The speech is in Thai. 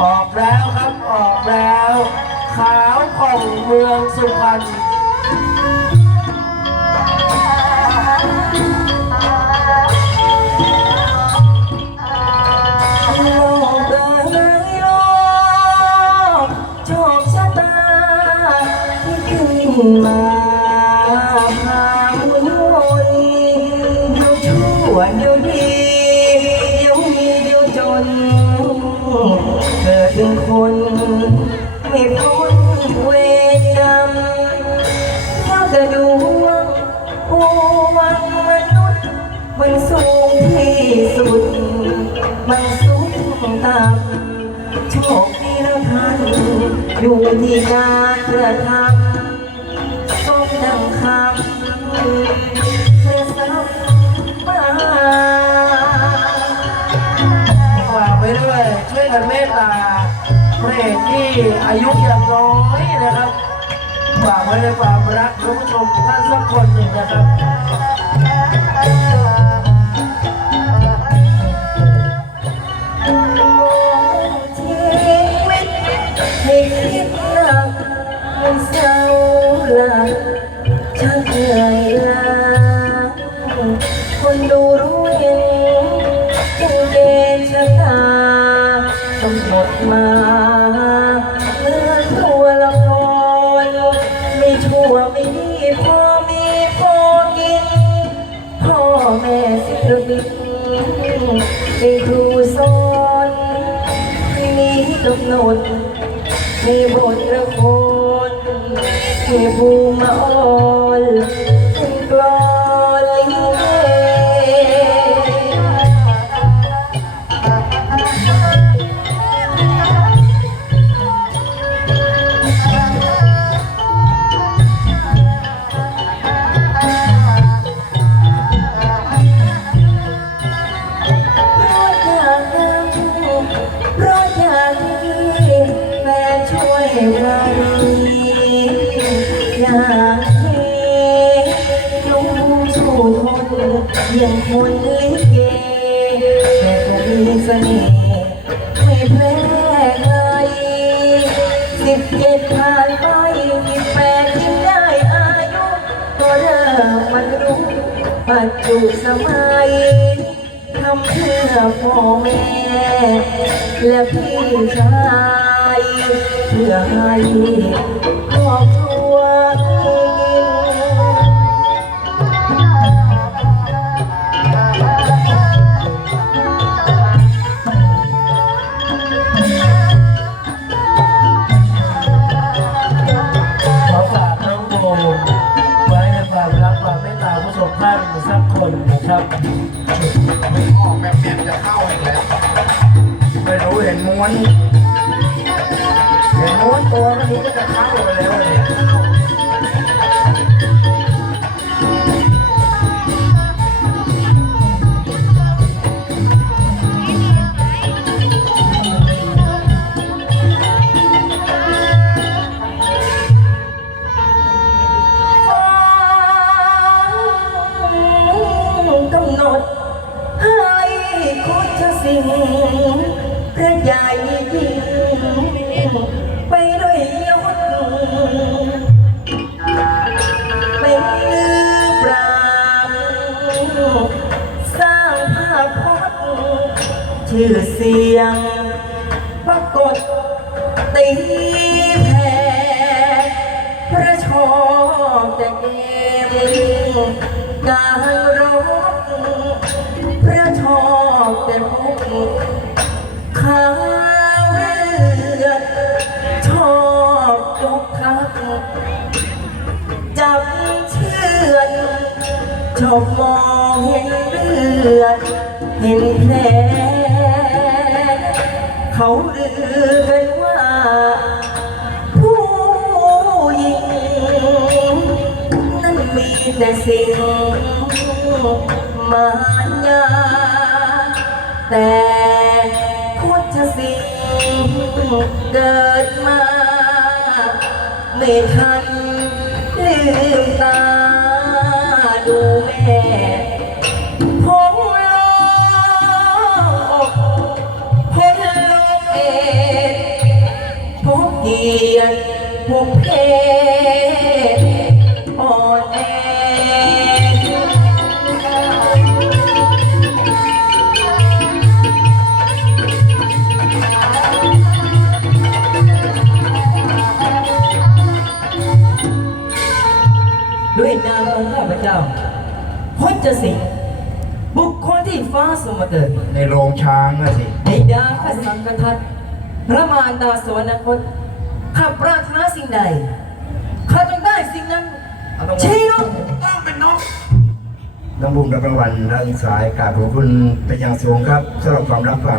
ออกแล้วครับออกแล้ว ขาวของเมืองสุพรรณโลกเอ่ยโลกโชคชะตาที่ขึ้นมา วเดียวดีเดี๋ยวมีเดี๋ยวจน เกิดเป็นคนไม่พ้นเวรกรรมแล้วจะดูว่าพวงมนุษย์ มันสูงที่สุด มันสูงต่ำโชคดีแล้วท่านอยู่ที่การกระทำสมดังคำ กันเมตตาพระเอกที่อายุยังน้อยนะครับฝากไว้ในความรักคุณผู้ชมท่านสักคนหนึ่งนะครับให้คิดหนักมันเศร้าหลักชักเหนื่อยล้าคนดู มีกำหนมีบทละคนมีบูมาออนกลอ ยเราอยากเห็นลุงสู่คนอย่างคนลิเกแต่ก็มีเสน่ห์ไม่แพ้ใครสิบเจ็ดผ่านไปสิบแปดยังได้อายุก็เริ่มมันรู้ปัจจุสมัยทำเพื่อพ่อแม่ และพี่ชาย เพื่อให้ครอบครัวกินขอฝากน้องโบไว้ในความรักความเมตตาผู้ชมท่านสักคนนะครับออกแบบเปลี่ยนจะเข้าอีกแล้วไม่รู้เห็นม้วน นี้ก็จะเข้าไปแล้ว ชื่อเสียง ปรากฏตีแผ่พระชอบแต่เกมการรบพระชอบแต่พกข้าวเรือชอบยกทัพจับเชือดชอบมองเห็นเลือดเห็นแผล เขาลือกันว่า ผู้หญิง นั้นมีแต่สิ่งมายาแต่พุทธสิ่งเกิดมา ไม่ทันลืมตาดูแม่ บุพเพอ่อนแอด้วยนามของข้าพเจ้าพจสิงห์บุคคลที่ฟ้าสมเกิดในโรงช้างอะสิในดาพระสังกทัตพระมารดาสวรรคต ข้าปรารถนาสิ่งใดข้าต้องได้สิ่งนั้นชี้นกต้องเป็นนกน้องบุ้มรับรางวัลด้านซ้ายกราบขอบคุณเป็นอย่างสูงครับสำหรับความรักความ